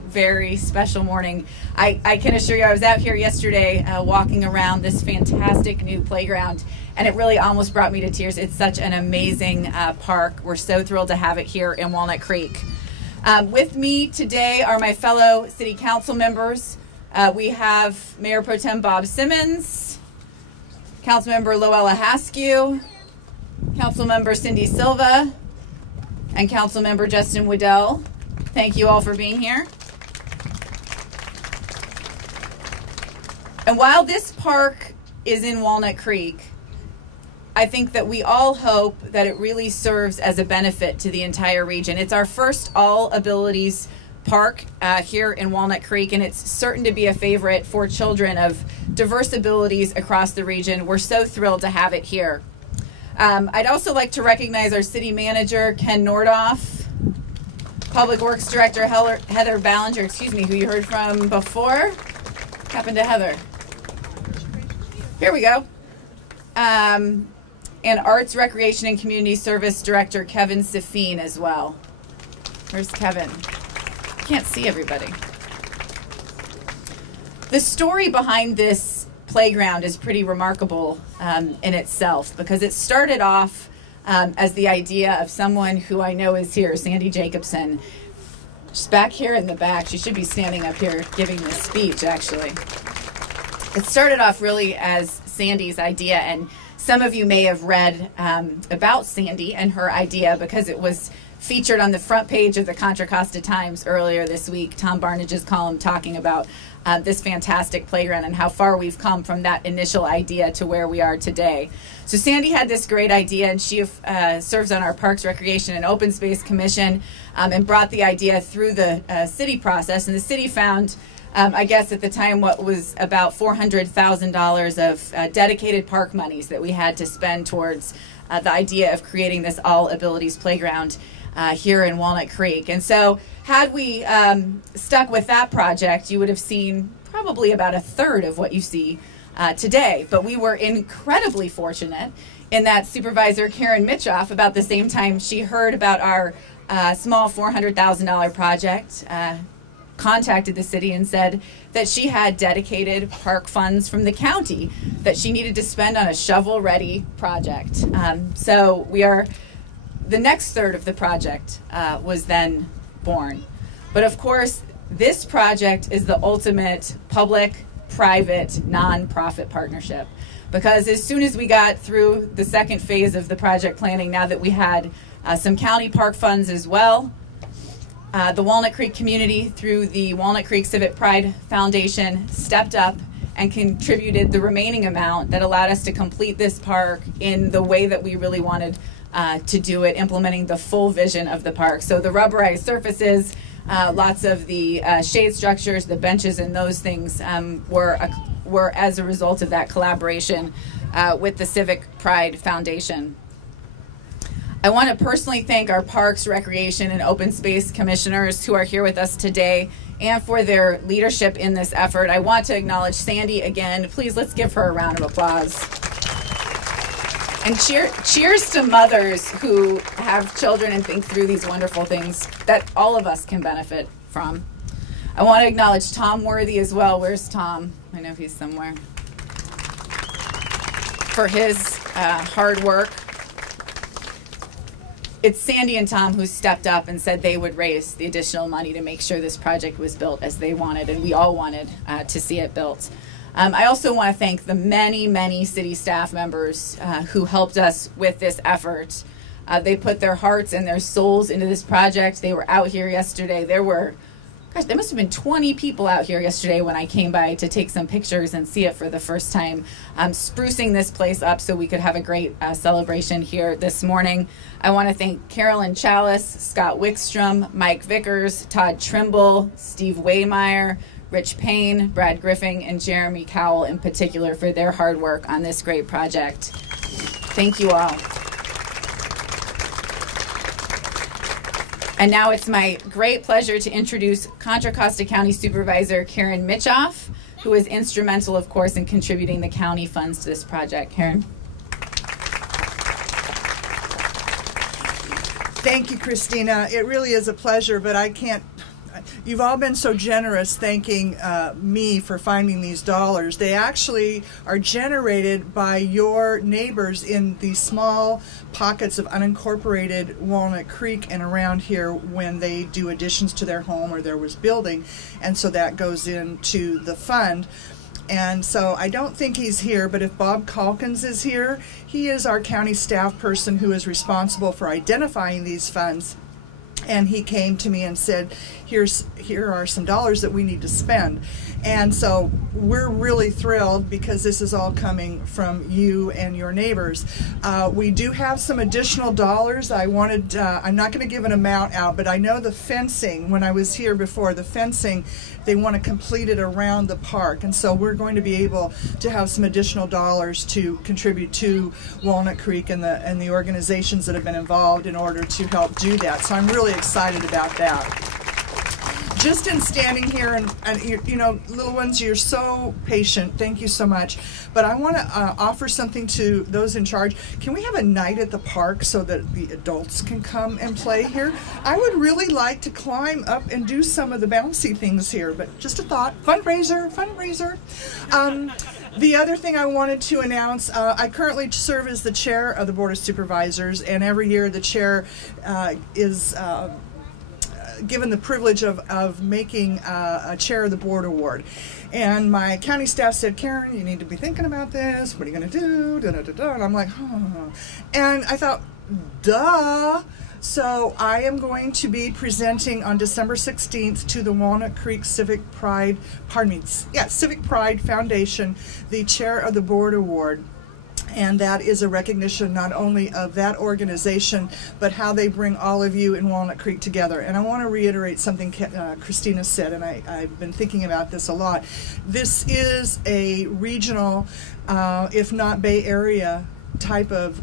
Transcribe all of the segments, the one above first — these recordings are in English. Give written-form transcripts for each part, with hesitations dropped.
very special morning. I can assure you I was out here yesterday walking around this fantastic new playground, and it really almost brought me to tears. It's such an amazing park. We're so thrilled to have it here in Walnut Creek. With me today are my fellow city council members. We have Mayor Pro Tem Bob Simmons, Councilmember Loella Haskew, Councilmember Cindy Silva, and Councilmember Justin Waddell. Thank you all for being here. And while this park is in Walnut Creek, I think that we all hope that it really serves as a benefit to the entire region. It's our first all abilities park here in Walnut Creek, and it's certain to be a favorite for children of diverse abilities across the region. We're so thrilled to have it here. I'd also like to recognize our city manager, Ken Nordoff, Public Works Director Heather Ballinger, who you heard from before. What happened to Heather? Here we go. And Arts, Recreation, and Community Service Director Kevin Safine as well. Where's Kevin? I can't see everybody. The story behind this playground is pretty remarkable in itself, because it started off as the idea of someone who I know is here, Sandy Jacobson. She's back here in the back. She should be standing up here giving this speech, actually. It started off really as Sandy's idea, and some of you may have read about Sandy and her idea because it was featured on the front page of the Contra Costa Times earlier this week. Tom Barnage's column talking about this fantastic playground and how far we've come from that initial idea to where we are today. So Sandy had this great idea, and she serves on our Parks, Recreation, and Open Space Commission, and brought the idea through the city process. And the city found, I guess at the time, what was about $400,000 of dedicated park monies that we had to spend towards the idea of creating this all abilities playground here in Walnut Creek. And so had we stuck with that project, you would have seen probably about a third of what you see today. But we were incredibly fortunate in that Supervisor Karen Mitchoff, about the same time she heard about our small $400,000 project, contacted the city and said that she had dedicated park funds from the county that she needed to spend on a shovel-ready project. So the next third of the project was then born. But of course, this project is the ultimate public-private nonprofit partnership, because as soon as we got through the second phase of the project planning, now that we had some county park funds as well, the Walnut Creek community, through the Walnut Creek Civic Pride Foundation, stepped up and contributed the remaining amount that allowed us to complete this park in the way that we really wanted to do it, implementing the full vision of the park. So the rubberized surfaces, lots of the shade structures, the benches, and those things were as a result of that collaboration with the Civic Pride Foundation. I want to personally thank our Parks, Recreation, and Open Space Commissioners who are here with us today, and for their leadership in this effort. I want to acknowledge Sandy again. Please, let's give her a round of applause. And cheers to mothers who have children and think through these wonderful things that all of us can benefit from. I want to acknowledge Tom Worthy as well. Where's Tom? I know he's somewhere. For his hard work. It's Sandy and Tom who stepped up and said they would raise the additional money to make sure this project was built as they wanted, and we all wanted to see it built. I also want to thank the many, many city staff members who helped us with this effort. They put their hearts and their souls into this project. They were out here yesterday. There must have been 20 people out here yesterday when I came by to take some pictures and see it for the first time, sprucing this place up so we could have a great celebration here this morning. I want to thank Carolyn Chalice, Scott Wickstrom, Mike Vickers, Todd Trimble, Steve Waymeyer, Rich Payne, Brad Griffin, and Jeremy Cowell in particular for their hard work on this great project. Thank you all. And now it's my great pleasure to introduce Contra Costa County Supervisor Karen Mitchoff, who is instrumental, of course, in contributing the county funds to this project. Karen. Thank you, Christina. It really is a pleasure, but you've all been so generous thanking me for finding these dollars. They actually are generated by your neighbors in these small pockets of unincorporated Walnut Creek and around here when they do additions to their home or there was building, and so that goes into the fund. And so I don't think he's here, but if Bob Calkins is here, he is our county staff person who is responsible for identifying these funds. And he came to me and said, here are some dollars that we need to spend. And so we're really thrilled because this is all coming from you and your neighbors. We do have some additional dollars. I'm not going to give an amount out, but I know the fencing, when I was here before, the fencing, they want to complete it around the park. And so we're going to be able to have some additional dollars to contribute to Walnut Creek and the organizations that have been involved in order to help do that. So I'm really excited about that. Just in standing here and you know, little ones, you're so patient. Thank you so much. But I want to offer something to those in charge. Can we have a night at the park so that the adults can come and play here? I would really like to climb up and do some of the bouncy things here, but just a thought. Fundraiser, fundraiser. The other thing I wanted to announce, I currently serve as the chair of the Board of Supervisors, and every year the chair is given the privilege of making a chair of the board award. And my county staff said, Karen, you need to be thinking about this. What are you going to do? Da, da, da, da. And I'm like, oh. And I thought, duh. So I am going to be presenting on December 16th to the Walnut Creek Civic Pride, Civic Pride Foundation, the chair of the board award. And that is a recognition not only of that organization, but how they bring all of you in Walnut Creek together. And I want to reiterate something Christina said, and I've been thinking about this a lot. This is a regional, if not Bay Area, type of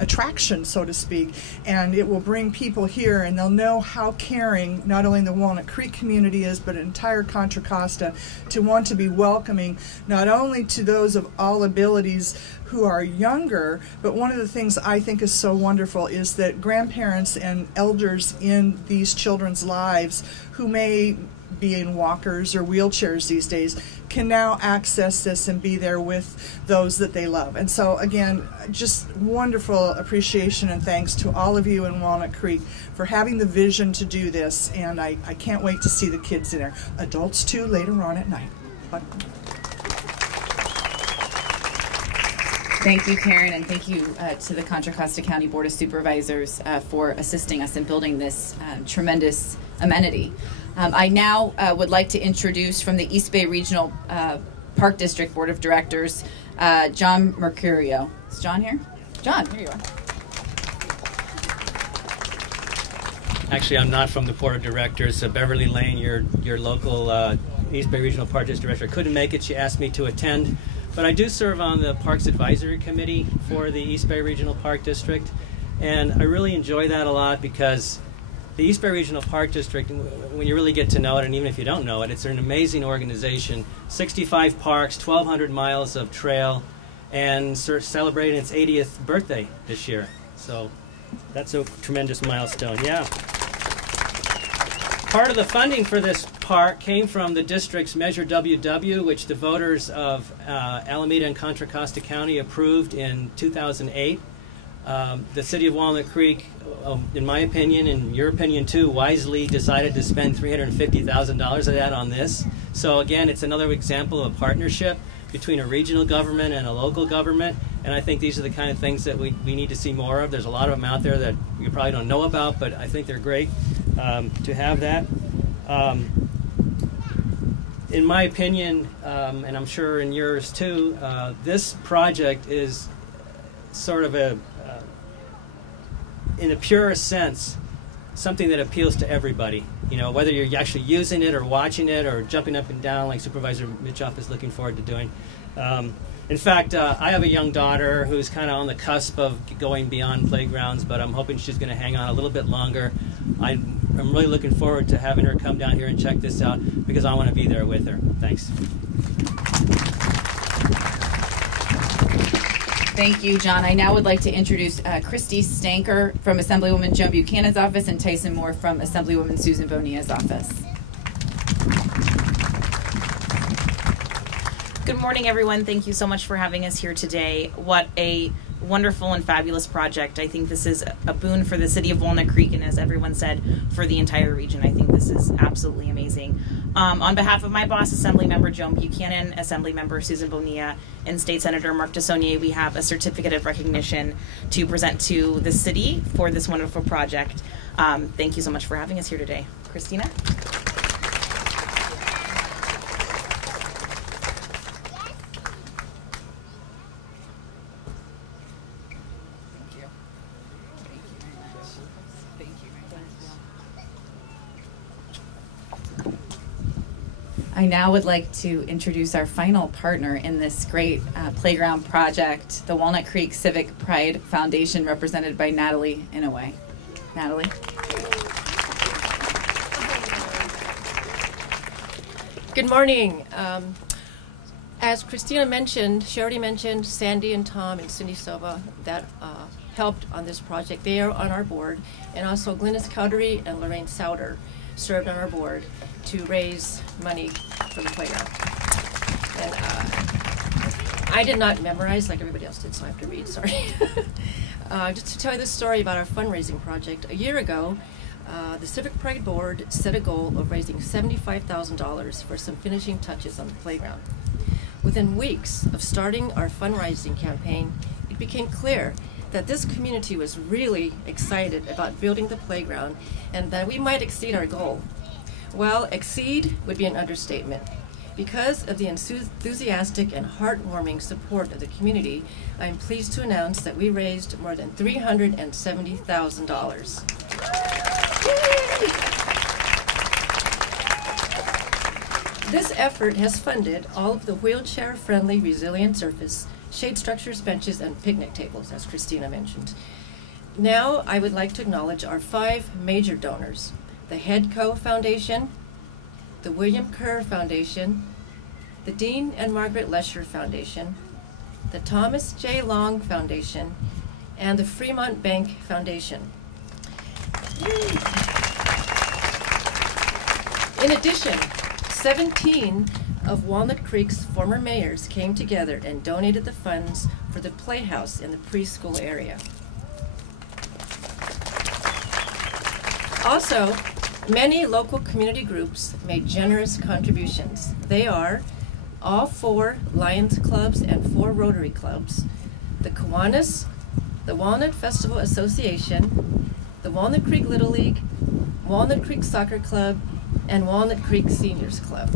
attraction, so to speak, and it will bring people here and they'll know how caring not only the Walnut Creek community is, but entire Contra Costa, to want to be welcoming not only to those of all abilities who are younger, but one of the things I think is so wonderful is that grandparents and elders in these children's lives who may be in walkers or wheelchairs these days can now access this and be there with those that they love. And so again, just wonderful appreciation and thanks to all of you in Walnut Creek for having the vision to do this, and I can't wait to see the kids in there. Adults too, later on at night. Bye. Thank you, Karen, and thank you to the Contra Costa County Board of Supervisors for assisting us in building this tremendous amenity. I now would like to introduce from the East Bay Regional Park District Board of Directors, John Mercurio. Is John here? John, here you are. Actually, I'm not from the Board of Directors. Beverly Lane, your local East Bay Regional Park District Director, couldn't make it. She asked me to attend. But I do serve on the Parks Advisory Committee for the East Bay Regional Park District, and I really enjoy that a lot because the East Bay Regional Park District, when you really get to know it, and even if you don't know it, it's an amazing organization. 65 parks, 1,200 miles of trail, and celebrating its 80th birthday this year. So that's a tremendous milestone, yeah. Part of the funding for this park came from the district's Measure WW, which the voters of Alameda and Contra Costa County approved in 2008. The City of Walnut Creek, in my opinion, and your opinion too, wisely decided to spend $350,000 of that on this. So again, it's another example of a partnership between a regional government and a local government, and I think these are the kind of things that we need to see more of. There's a lot of them out there that you probably don't know about, but I think they're great to have that. In my opinion, and I'm sure in yours too, this project is sort of in a purest sense, something that appeals to everybody. You know, whether you're actually using it or watching it or jumping up and down like Supervisor Mitchoff is looking forward to doing. In fact, I have a young daughter who's kind of on the cusp of going beyond playgrounds, but I'm hoping she's going to hang on a little bit longer. I'm really looking forward to having her come down here and check this out because I want to be there with her. Thanks. Thank you, John. I now would like to introduce Christy Stanker from Assemblywoman Joan Buchanan's office and Tyson Moore from Assemblywoman Susan Bonilla's office. Good morning, everyone. Thank you so much for having us here today. What a wonderful and fabulous project. I think this is a boon for the City of Walnut Creek, and as everyone said, for the entire region. I think this is absolutely amazing. On behalf of my boss, Assemblymember Joan Buchanan, Assemblymember Susan Bonilla, and State Senator Mark DeSaulnier, we have a certificate of recognition to present to the city for this wonderful project. Thank you so much for having us here today. Christina? I now would like to introduce our final partner in this great playground project, the Walnut Creek Civic Pride Foundation, represented by Natalie Inouye. Natalie? Good morning. As Christina mentioned, she already mentioned Sandy and Tom and Cindy Silva that helped on this project. They are on our board, and also Glynis Cowdery and Lorraine Souter served on our board to raise money for the playground. And I did not memorize like everybody else did, so I have to read, sorry. Just to tell you this story about our fundraising project. A year ago, the Civic Pride Board set a goal of raising $75,000 for some finishing touches on the playground. Within weeks of starting our fundraising campaign, it became clear that this community was really excited about building the playground and that we might exceed our goal. Well, exceed would be an understatement. Because of the enthusiastic and heartwarming support of the community, I am pleased to announce that we raised more than $370,000. This effort has funded all of the wheelchair-friendly resilient surface, shade structures, benches, and picnic tables, as Christina mentioned. Now, I would like to acknowledge our 5 major donors: the Headco Foundation, the William Kerr Foundation, the Dean and Margaret Lesher Foundation, the Thomas J. Long Foundation, and the Fremont Bank Foundation. In addition, 17 of Walnut Creek's former mayors came together and donated the funds for the playhouse in the preschool area. Also, many local community groups made generous contributions. They are all 4 Lions Clubs and 4 Rotary Clubs, the Kiwanis, the Walnut Festival Association, the Walnut Creek Little League, Walnut Creek Soccer Club, and Walnut Creek Seniors Club.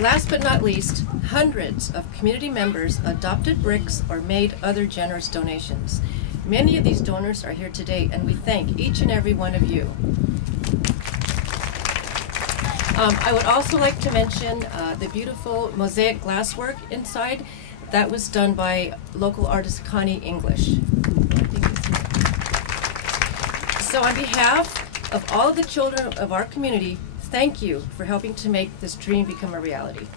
Last but not least, hundreds of community members adopted bricks or made other generous donations. Many of these donors are here today, and we thank each and every one of you. I would also like to mention the beautiful mosaic glasswork inside. That was done by local artist Connie English. So on behalf of all of the children of our community, thank you for helping to make this dream become a reality.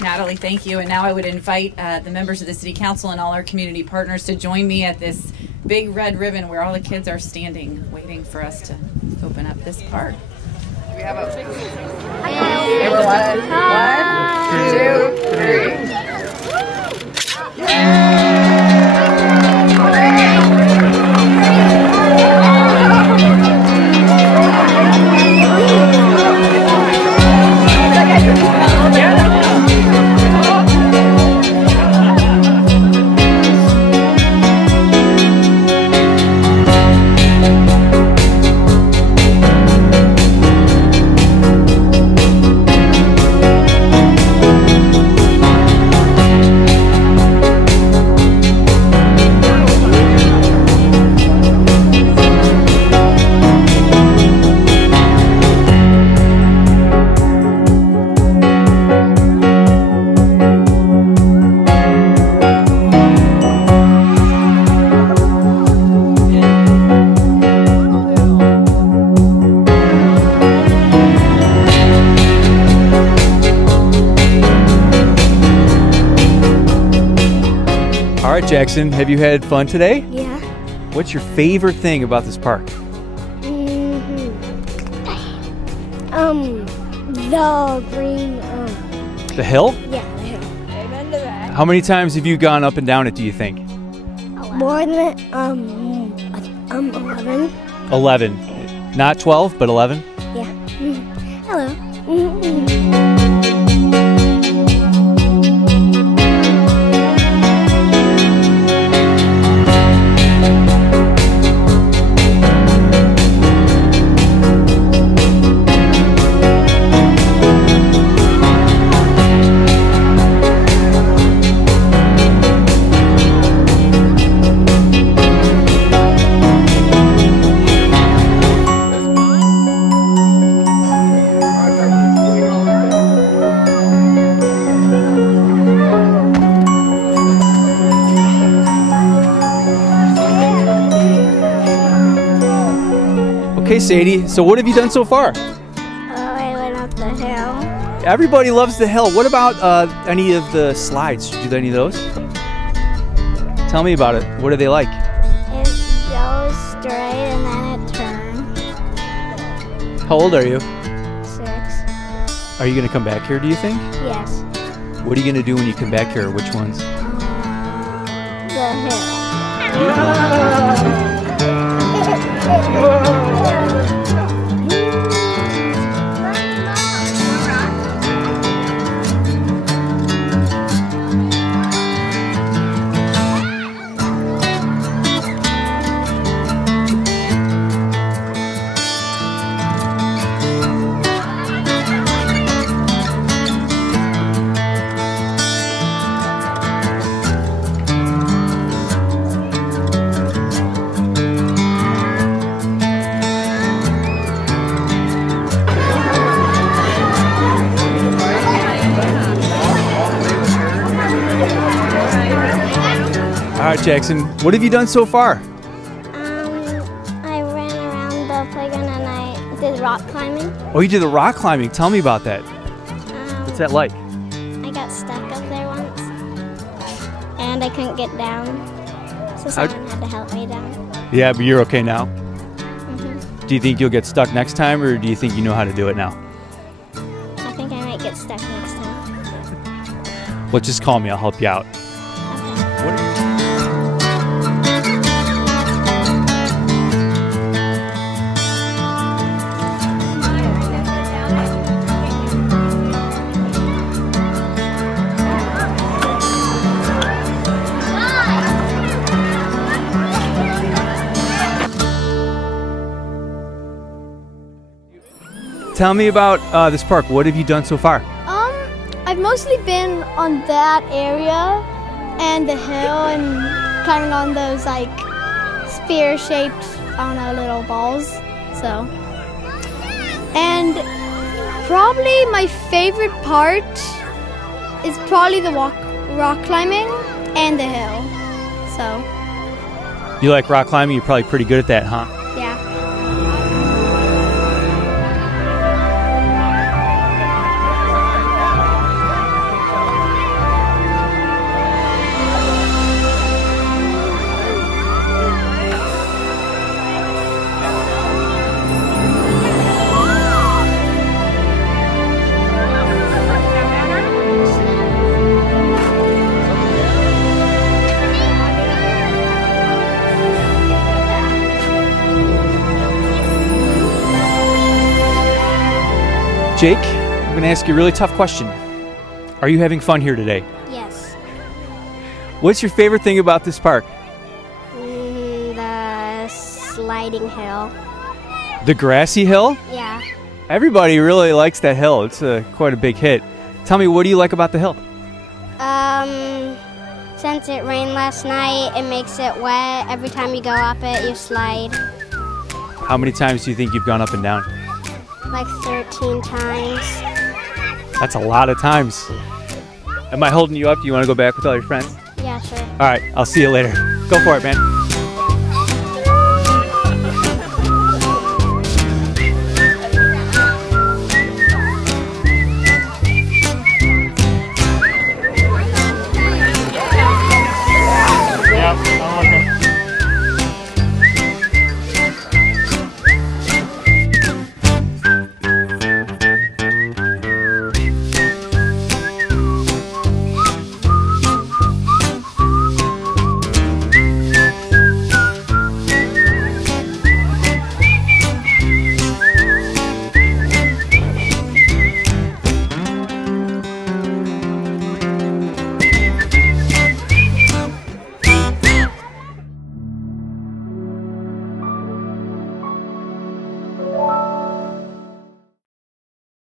Natalie, thank you. And now I would invite the members of the City Council and all our community partners to join me at this big red ribbon where all the kids are standing, waiting for us to open up this part. Do we have a... Everyone, 1, 2, 3. Jackson, have you had fun today? Yeah. What's your favorite thing about this park? The green, The hill? yeah, the hill. Amen to that. How many times have you gone up and down it, do you think? More than, 11. 11. Not 12, but 11? Yeah. Hello. Okay, Sadie, so what have you done so far? I went up the hill. Everybody loves the hill. What about any of the slides? Did you do any of those? Tell me about it. What are they like? It goes straight and then it turns. How old are you? 6. Are you going to come back here, do you think? Yes. What are you going to do when you come back here? Which ones? The hill. All right, Jackson, what have you done so far? I ran around the playground and I did rock climbing. Oh, you did the rock climbing. Tell me about that. What's that like? I got stuck up there once and I couldn't get down, so someone had to help me down. Yeah, but you're okay now. Mm-hmm. Do you think you'll get stuck next time, or do you think you know how to do it now? I think I might get stuck next time. Well, just call me. I'll help you out. Tell me about this park. What have you done so far? I've mostly been on that area and the hill and climbing on those like spear-shaped, I don't know, little balls. So, and probably my favorite part is probably the rock climbing and the hill. So, You like rock climbing? You're probably pretty good at that, huh? yeah. Jake, I'm going to ask you a really tough question. Are you having fun here today? Yes. What's your favorite thing about this park? The sliding hill. The grassy hill? Yeah. Everybody really likes that hill. It's quite a big hit. Tell me, what do you like about the hill? Since it rained last night, it makes it wet. Every time you go up it, you slide. How many times do you think you've gone up and down? Like 13 times. That's a lot of times. Am I holding you up? Do you want to go back with all your friends? Yeah, sure. All right, I'll see you later. Go for it, man.